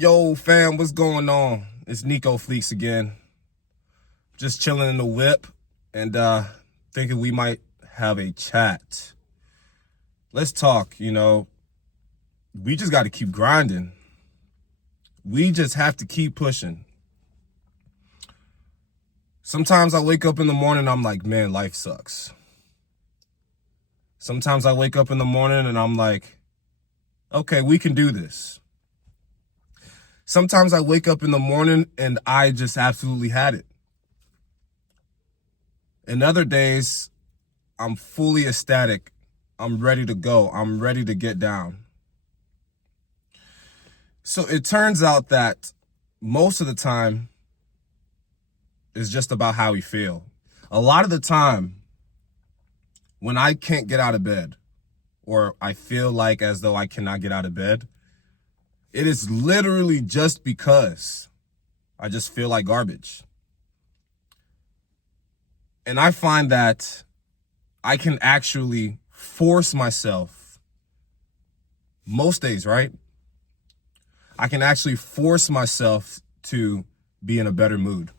Yo, fam, what's going on? It's Nico Fleeks again. Just chilling in the whip and thinking we might have a chat. Let's talk, we just got to keep grinding. We just have to keep pushing. Sometimes I wake up in the morning, I'm like, man, life sucks. Sometimes I wake up in the morning and I'm like, okay, we can do this. Sometimes I wake up in the morning and I just absolutely had it. And other days, I'm fully ecstatic. I'm ready to go. I'm ready to get down. So it turns out that most of the time is just about how we feel. A lot of the time, when I can't get out of bed, or I feel like as though I cannot get out of bed, it is literally just because I just feel like garbage. And I find that I can actually force myself most days, right? I can actually force myself to be in a better mood.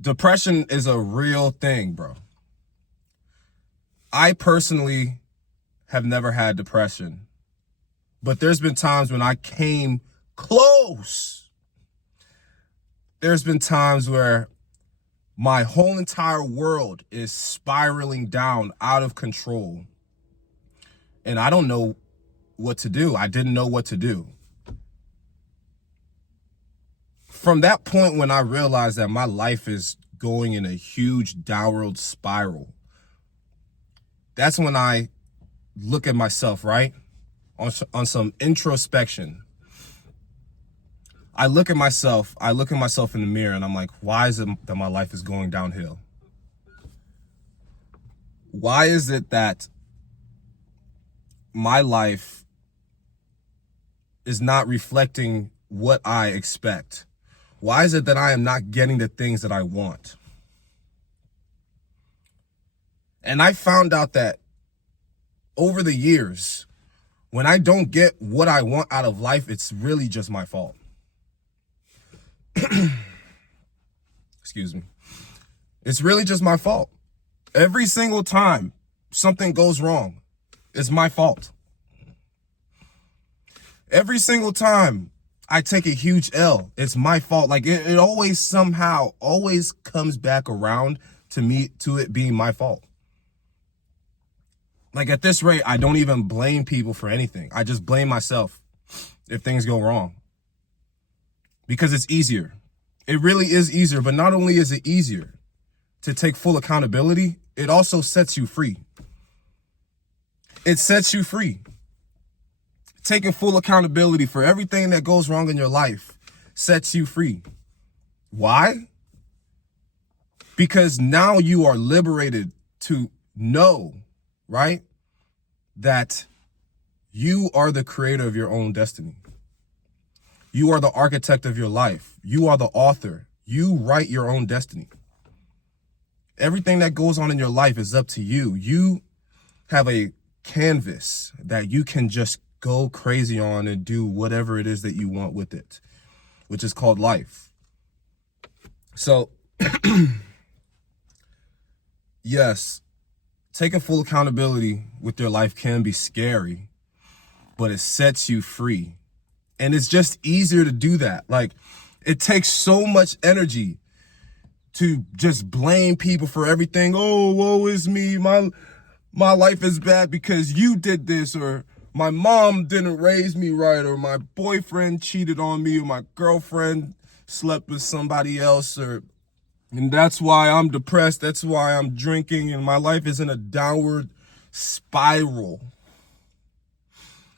Depression is a real thing, bro. I personally have never had depression, but there's been times when I came close. There's been times where my whole entire world is spiraling down out of control. And I don't know what to do. I didn't know what to do. From that point when I realized that my life is going in a huge downward spiral, that's when I look at myself, right? On some introspection. I look at myself in the mirror and I'm like, why is it that my life is going downhill? Why is it that my life is not reflecting what I expect? Why is it that I am not getting the things that I want? And I found out that over the years, when I don't get what I want out of life, it's really just my fault. Excuse me. It's really just my fault. Every single time something goes wrong, it's my fault. Every single time I take a huge L, it's my fault. Like it always somehow always comes back around to it being my fault. Like at this rate, I don't even blame people for anything. I just blame myself if things go wrong. Because it's easier. It really is easier, but not only is it easier to take full accountability, it also sets you free. It sets you free. Taking full accountability for everything that goes wrong in your life sets you free. Why? Because now you are liberated to know, right, that you are the creator of your own destiny. You are the architect of your life. You are the author. You write your own destiny. Everything that goes on in your life is up to you. You have a canvas that you can just go crazy on and do whatever it is that you want with it, which is called life. So, yes, taking full accountability with your life can be scary, but it sets you free. And it's just easier to do that. Like, it takes so much energy to just blame people for everything. Oh, woe is me. My life is bad because you did this, or my mom didn't raise me right, or my boyfriend cheated on me, or my girlfriend slept with somebody else, and that's why I'm depressed. That's why I'm drinking, and my life is in a downward spiral.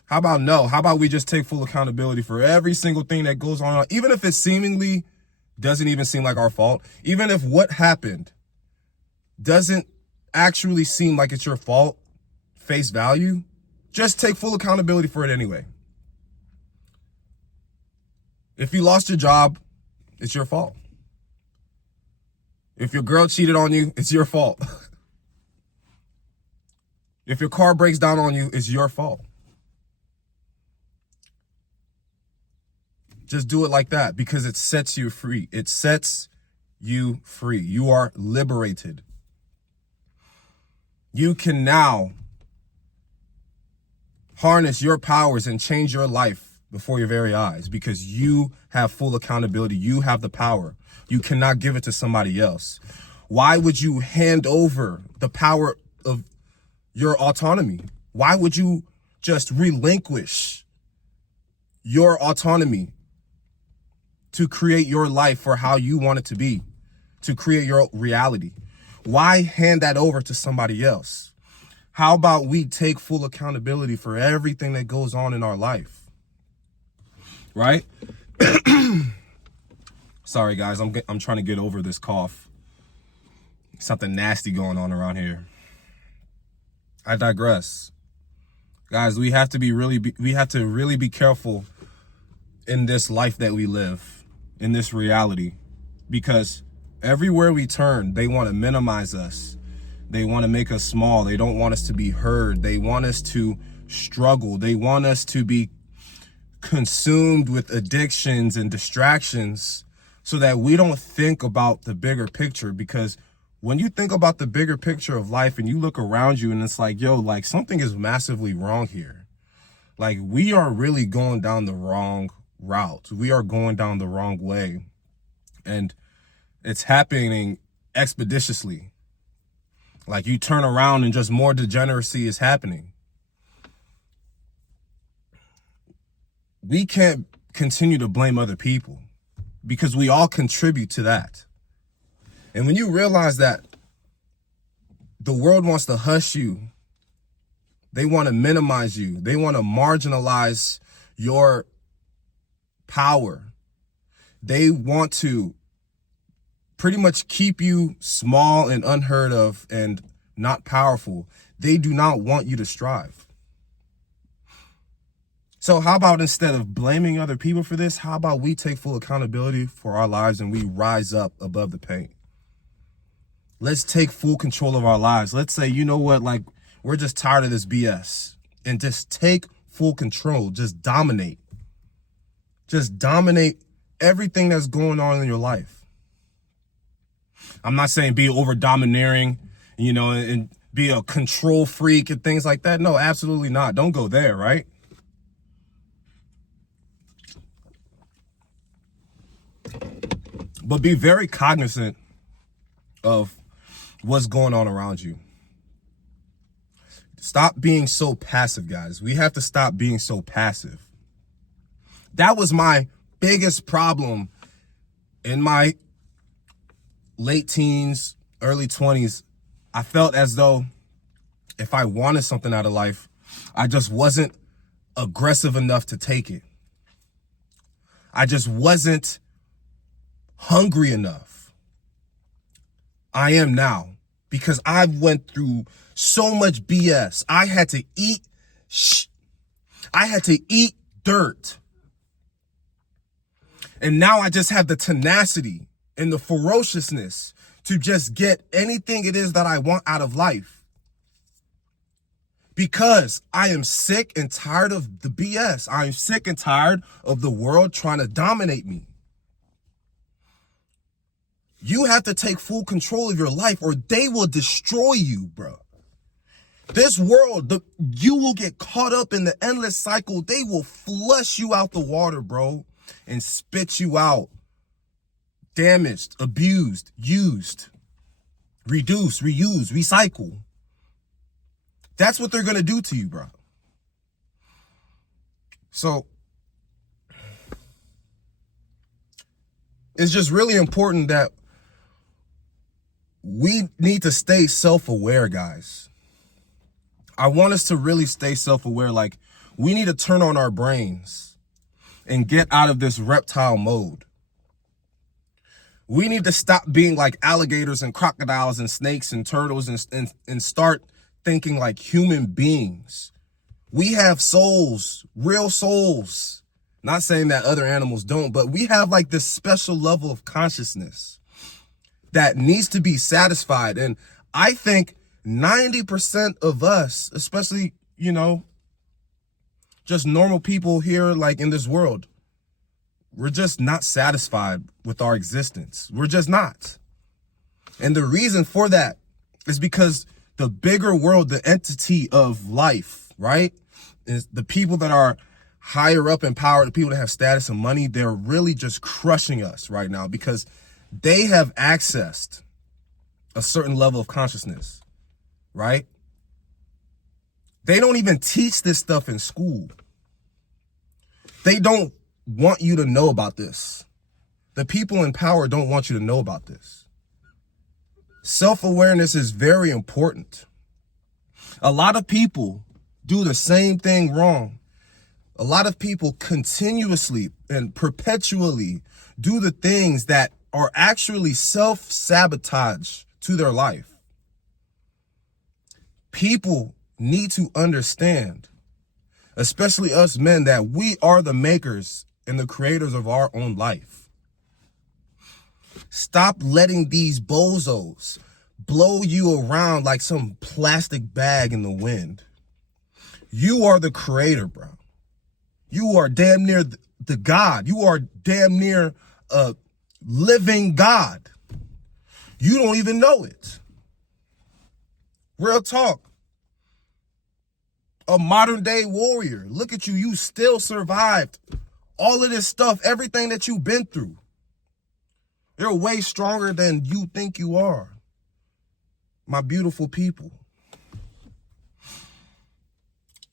How about no? How about we just take full accountability for every single thing that goes on, even if it seemingly doesn't even seem like our fault, even if what happened doesn't actually seem like it's your fault, face value, just take full accountability for it anyway. If you lost your job, it's your fault. If your girl cheated on you, it's your fault. If your car breaks down on you, it's your fault. Just do it like that, because it sets you free. It sets you free. You are liberated. You can now harness your powers and change your life before your very eyes, because you have full accountability. You have the power. You cannot give it to somebody else. Why would you hand over the power of your autonomy? Why would you just relinquish your autonomy to create your life for how you want it to be, to create your reality? Why hand that over to somebody else? How about we take full accountability for everything that goes on in our life? Right? Sorry guys, I'm trying to get over this cough. Something nasty going on around here. I digress. Guys, we have to really be careful in this life that we live, in this reality, because everywhere we turn, they want to minimize us. They want to make us small. They don't want us to be heard. They want us to struggle. They want us to be consumed with addictions and distractions so that we don't think about the bigger picture. Because when you think about the bigger picture of life and you look around you and it's like, yo, like something is massively wrong here. Like we are really going down the wrong route. We are going down the wrong way. And it's happening expeditiously. Like you turn around and just more degeneracy is happening. We can't continue to blame other people because we all contribute to that. And when you realize that the world wants to hush you, they want to minimize you, they want to marginalize your power, they want to pretty much keep you small and unheard of and not powerful. They do not want you to strive. So how about instead of blaming other people for this, how about we take full accountability for our lives and we rise up above the pain? Let's take full control of our lives. Let's say, you know what, like we're just tired of this BS, and just take full control. Just dominate. Just dominate everything that's going on in your life. I'm not saying be over domineering, you know, and be a control freak and things like that. No, absolutely not. Don't go there, right? But be very cognizant of what's going on around you. Stop being so passive, guys. We have to stop being so passive. That was my biggest problem in my late teens, early 20s. I felt as though if I wanted something out of life, I just wasn't aggressive enough to take it. I just wasn't hungry enough. I am now, because I went through so much BS. I had to eat dirt. And now I just have the tenacity and the ferociousness to just get anything it is that I want out of life. Because I am sick and tired of the BS. I'm sick and tired of the world trying to dominate me. You have to take full control of your life or they will destroy you, bro. This world, you will get caught up in the endless cycle. They will flush you out the water, bro, and spit you out. Damaged, abused, used, reduce, reuse, recycle. That's what they're going to do to you, bro. So it's just really important that we need to stay self-aware, guys. I want us to really stay self-aware. Like, we need to turn on our brains and get out of this reptile mode. We need to stop being like alligators and crocodiles and snakes and turtles and start thinking like human beings. We have souls, real souls. Not saying that other animals don't, but we have like this special level of consciousness that needs to be satisfied. And I think 90% of us, especially, you know, just normal people here, like in this world, We're just not satisfied with our existence. We're just not. And the reason for that is because the bigger world, the entity of life, right, is the people that are higher up in power, the people that have status and money, they're really just crushing us right now because they have accessed a certain level of consciousness, right? They don't even teach this stuff in school. They don't want you to know about this. The people in power don't want you to know about this. Self-awareness is very important. A lot of people do the same thing wrong. A lot of people continuously and perpetually do the things that are actually self-sabotage to their life. People need to understand, especially us men, that we are the makers and the creators of our own life. Stop letting these bozos blow you around like some plastic bag in the wind. You are the creator, bro. You are damn near the God. You are damn near a living God. You don't even know it. Real talk. A modern day warrior. Look at you. You still survived all of this stuff, everything that you've been through. You're way stronger than you think you are, my beautiful people.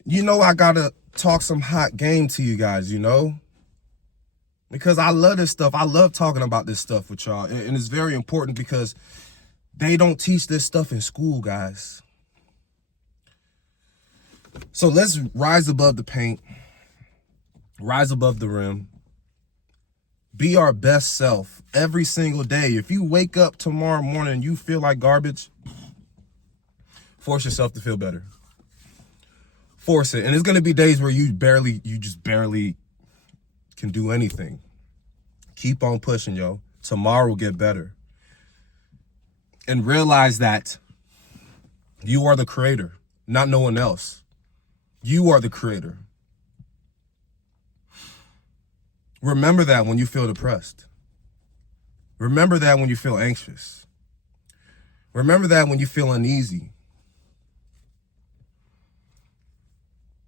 You know, I gotta talk some hot game to you guys, you know, because I love this stuff. I love talking about this stuff with y'all. And it's very important because they don't teach this stuff in school, guys. So let's rise above the paint, rise above the rim, be our best self every single day. If you wake up tomorrow morning and you feel like garbage, force yourself to feel better. Force it. And it's going to be days where you just barely can do anything. Keep on pushing, yo. Tomorrow will get better. And realize that you are the creator, not no one else. You are the creator. Remember that when you feel depressed. Remember that when you feel anxious. Remember that when you feel uneasy.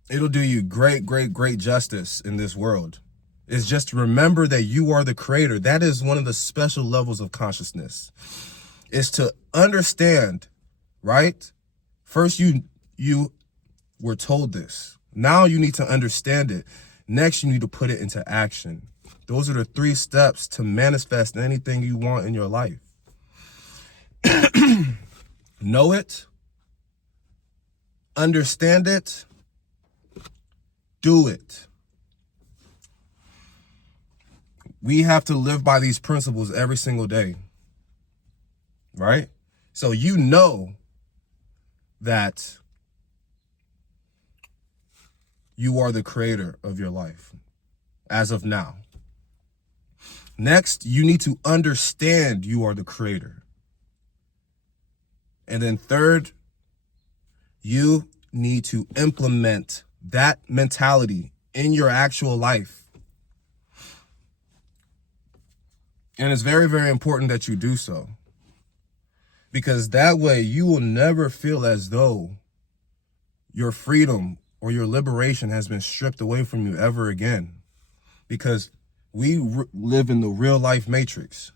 It'll do you great, great, great justice in this world. It's just remember that you are the creator. That is one of the special levels of consciousness. Is to understand, right? First, you were told this. Now you need to understand it. Next, you need to put it into action. Those are the 3 steps to manifest anything you want in your life. Know it, understand it, do it. We have to live by these principles every single day, right? So you know that you are the creator of your life as of now. Next, you need to understand you are the creator. And then third, you need to implement that mentality in your actual life. And it's very, very important that you do so. Because that way you will never feel as though your freedom or your liberation has been stripped away from you ever again. Because we live in the real life matrix.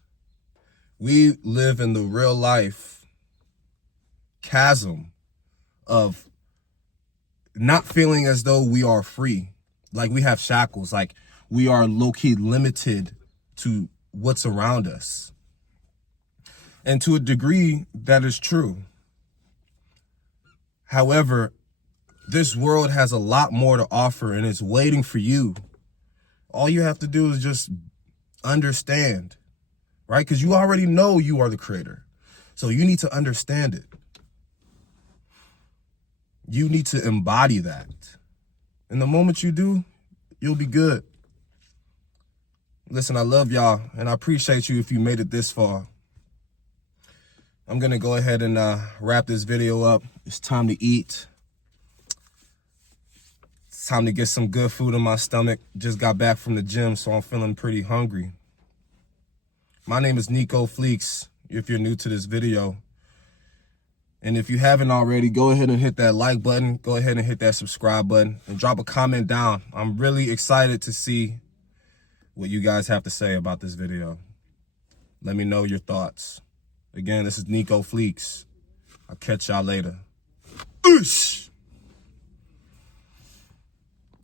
We live in the real life chasm of not feeling as though we are free, like we have shackles, like we are low-key limited to what's around us. And to a degree, that is true. However, this world has a lot more to offer and it's waiting for you. All you have to do is just understand, right? Because you already know you are the creator. So you need to understand it. You need to embody that. And the moment you do, you'll be good. Listen, I love y'all, and I appreciate you if you made it this far. I'm going to go ahead and wrap this video up. It's time to eat. It's time to get some good food in my stomach. Just got back from the gym, so I'm feeling pretty hungry. My name is Nico Fleeks, if you're new to this video. And if you haven't already, go ahead and hit that like button. Go ahead and hit that subscribe button and drop a comment down. I'm really excited to see what you guys have to say about this video. Let me know your thoughts. Again, this is Nico Fleeks. I'll catch y'all later. Oosh!